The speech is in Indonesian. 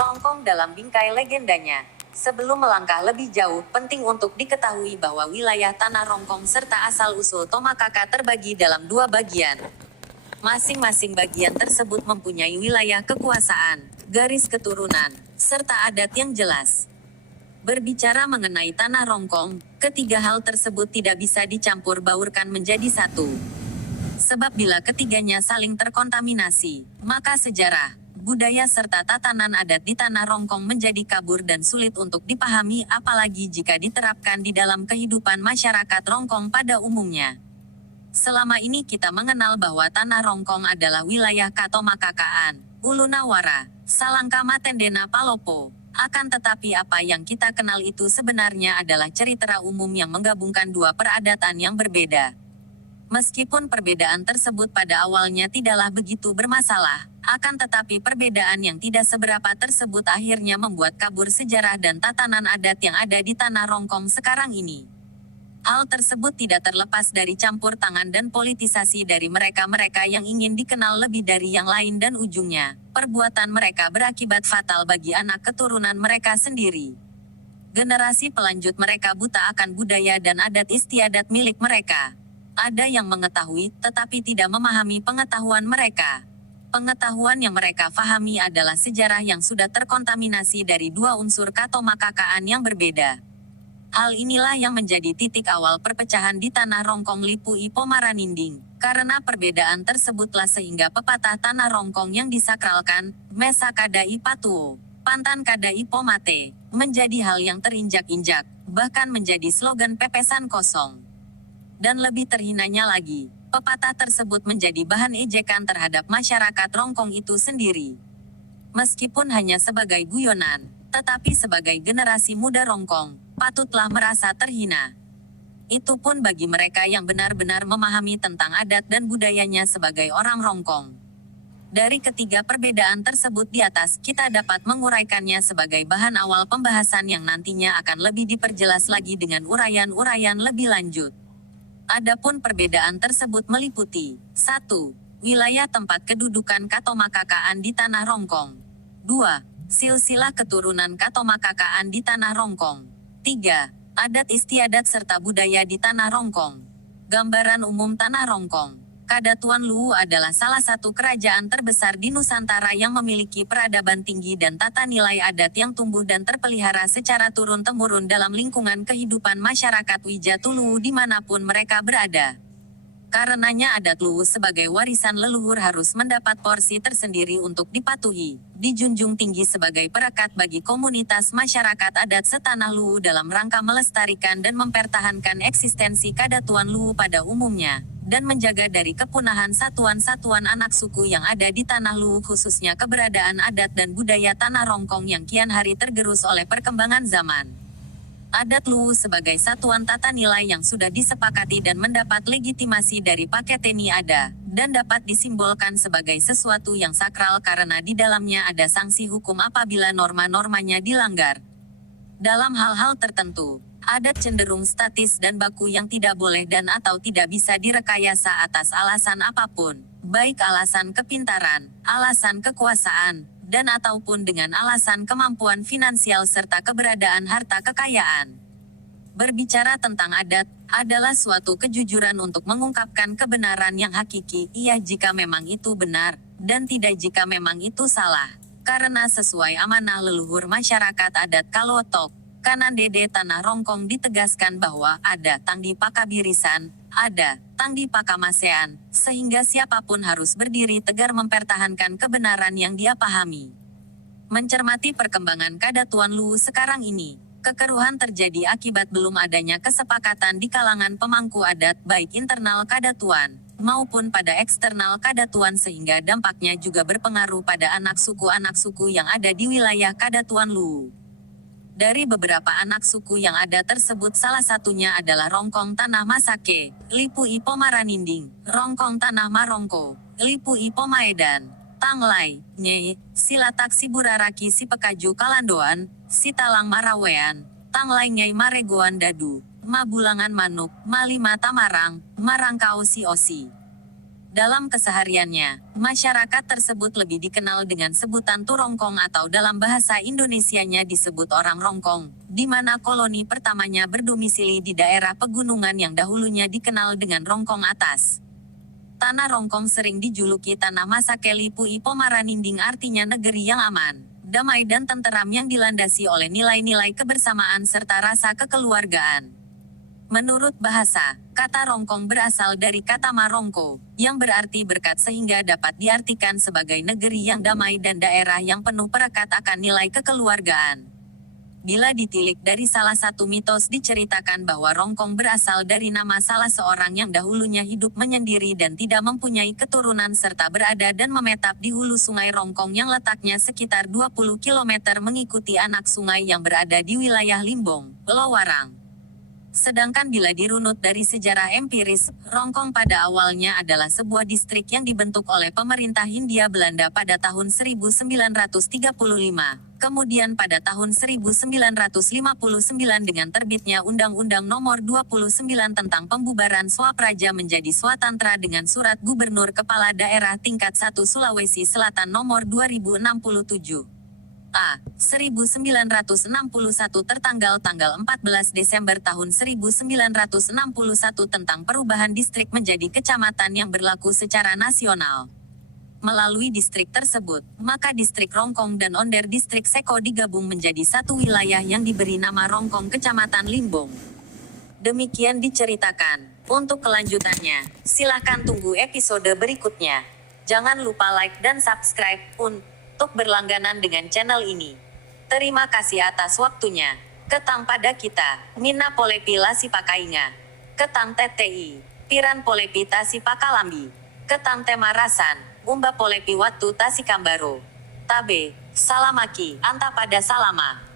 Rongkong dalam bingkai legendanya. Sebelum melangkah lebih jauh, penting untuk diketahui bahwa wilayah tanah Rongkong serta asal-usul Tomakaka terbagi dalam dua bagian. Masing-masing bagian tersebut mempunyai wilayah kekuasaan, garis keturunan, serta adat yang jelas. Berbicara mengenai tanah Rongkong, ketiga hal tersebut tidak bisa dicampur baurkan menjadi satu. Sebab bila ketiganya saling terkontaminasi, maka sejarah, budaya serta tatanan adat di tanah Rongkong menjadi kabur dan sulit untuk dipahami, apalagi jika diterapkan di dalam kehidupan masyarakat Rongkong pada umumnya. Selama ini kita mengenal bahwa tanah Rongkong adalah wilayah Katomakakaan, Ulunawara, Salangkama Tendena Palopo. Akan tetapi apa yang kita kenal itu sebenarnya adalah cerita umum yang menggabungkan dua peradatan yang berbeda. Meskipun perbedaan tersebut pada awalnya tidaklah begitu bermasalah, akan tetapi perbedaan yang tidak seberapa tersebut akhirnya membuat kabur sejarah dan tatanan adat yang ada di tanah Rongkong sekarang ini. Hal tersebut tidak terlepas dari campur tangan dan politisasi dari mereka-mereka yang ingin dikenal lebih dari yang lain dan ujungnya, perbuatan mereka berakibat fatal bagi anak keturunan mereka sendiri. Generasi pelanjut mereka buta akan budaya dan adat istiadat milik mereka. Ada yang mengetahui, tetapi tidak memahami pengetahuan mereka. Pengetahuan yang mereka fahami adalah sejarah yang sudah terkontaminasi dari dua unsur Katomakakaan yang berbeda. Hal inilah yang menjadi titik awal perpecahan di tanah Rongkong Lipui Pomaraninding. Karena perbedaan tersebutlah sehingga pepatah tanah Rongkong yang disakralkan, Mesa Kadai Patuo, Pantan Kadai Pomate, menjadi hal yang terinjak-injak, bahkan menjadi slogan pepesan kosong. Dan lebih terhinanya lagi, pepatah tersebut menjadi bahan ejekan terhadap masyarakat Rongkong itu sendiri. Meskipun hanya sebagai guyonan, tetapi sebagai generasi muda Rongkong, patutlah merasa terhina. Itu pun bagi mereka yang benar-benar memahami tentang adat dan budayanya sebagai orang Rongkong. Dari ketiga perbedaan tersebut di atas, kita dapat menguraikannya sebagai bahan awal pembahasan yang nantinya akan lebih diperjelas lagi dengan uraian-uraian lebih lanjut. Adapun perbedaan tersebut meliputi 1. Wilayah tempat kedudukan Katomakakaan di tanah Rongkong. 2. Silsilah keturunan Katomakakaan di tanah Rongkong. 3. Adat istiadat serta budaya di tanah Rongkong. Gambaran umum tanah Rongkong. Kadatuan Luwu adalah salah satu kerajaan terbesar di Nusantara yang memiliki peradaban tinggi dan tata nilai adat yang tumbuh dan terpelihara secara turun-temurun dalam lingkungan kehidupan masyarakat Wijatu Luwu dimanapun mereka berada. Karenanya adat Luwu sebagai warisan leluhur harus mendapat porsi tersendiri untuk dipatuhi, dijunjung tinggi sebagai perekat bagi komunitas masyarakat adat setanah Luwu dalam rangka melestarikan dan mempertahankan eksistensi kadatuan Luwu pada umumnya, dan menjaga dari kepunahan satuan-satuan anak suku yang ada di tanah Luwu khususnya keberadaan adat dan budaya tanah Rongkong yang kian hari tergerus oleh perkembangan zaman. Adat Luwu sebagai satuan tata nilai yang sudah disepakati dan mendapat legitimasi dari Paketeni ada, dan dapat disimbolkan sebagai sesuatu yang sakral karena di dalamnya ada sanksi hukum apabila norma-normanya dilanggar. Dalam hal-hal tertentu, adat cenderung statis dan baku yang tidak boleh dan atau tidak bisa direkayasa atas alasan apapun, baik alasan kepintaran, alasan kekuasaan, dan ataupun dengan alasan kemampuan finansial serta keberadaan harta kekayaan. Berbicara tentang adat, adalah suatu kejujuran untuk mengungkapkan kebenaran yang hakiki, iya jika memang itu benar, dan tidak jika memang itu salah. Karena sesuai amanah leluhur masyarakat adat Kalotok, Kanan Dede Tanah Rongkong ditegaskan bahwa ada tangdi pakabirisan, ada tangdi pakamasean, sehingga siapapun harus berdiri tegar mempertahankan kebenaran yang dia pahami. Mencermati perkembangan kadatuan Luwu sekarang ini, kekeruhan terjadi akibat belum adanya kesepakatan di kalangan pemangku adat baik internal kadatuan, maupun pada eksternal kadatuan sehingga dampaknya juga berpengaruh pada anak suku yang ada di wilayah kadatuan Luwu. Dari beberapa anak suku yang ada tersebut salah satunya adalah Rongkong Tanah Masake, Lipui Pomaraninding, Rongkong Tanah Marongko, Lipui Pomaedan, Tanglai, Nye, Silatak Siburaraki Sipekaju Kalandoan, Sitalang Marawean, Tanglai Nyai Maregoan Dadu, Mabulangan Manuk, Malima Tamarang, Marangkao Siosi. Dalam kesehariannya, masyarakat tersebut lebih dikenal dengan sebutan Turongkong atau dalam bahasa Indonesianya disebut orang Rongkong, di mana koloni pertamanya berdomisili di daerah pegunungan yang dahulunya dikenal dengan Rongkong Atas. Tanah Rongkong sering dijuluki Tanah Masakeli Pui Pomaraninding, artinya negeri yang aman, damai dan tenteram yang dilandasi oleh nilai-nilai kebersamaan serta rasa kekeluargaan. Menurut bahasa, kata Rongkong berasal dari kata Marongko, yang berarti berkat sehingga dapat diartikan sebagai negeri yang damai dan daerah yang penuh perekat akan nilai kekeluargaan. Bila ditilik dari salah satu mitos diceritakan bahwa Rongkong berasal dari nama salah seorang yang dahulunya hidup menyendiri dan tidak mempunyai keturunan serta berada dan memetap di hulu sungai Rongkong yang letaknya sekitar 20 km mengikuti anak sungai yang berada di wilayah Limbong, Lowarang. Sedangkan bila dirunut dari sejarah empiris, Rongkong pada awalnya adalah sebuah distrik yang dibentuk oleh pemerintah Hindia Belanda pada tahun 1935. Kemudian pada tahun 1959 dengan terbitnya Undang-Undang Nomor 29 tentang Pembubaran Swapraja menjadi Swatantra dengan Surat Gubernur Kepala Daerah Tingkat 1 Sulawesi Selatan Nomor 2067. A. 1961 tertanggal tanggal 14 Desember tahun 1961 tentang perubahan distrik menjadi kecamatan yang berlaku secara nasional. Melalui distrik tersebut, maka distrik Rongkong dan Onder distrik Seko digabung menjadi satu wilayah yang diberi nama Rongkong Kecamatan Limbong. Demikian diceritakan. Untuk kelanjutannya, silakan tunggu episode berikutnya. Jangan lupa like dan subscribe untuk berlangganan dengan channel ini. Terima kasih atas waktunya. Ketang pada kita, Mina Polepi Lasi Pakainga. Ketang TTI, Piran Polepi Tasi Pakalambi. Ketang Tema Rasan, Umba Polepi Watu Tasi Kambaro. Tabe, Salamaki, Anta pada Salama.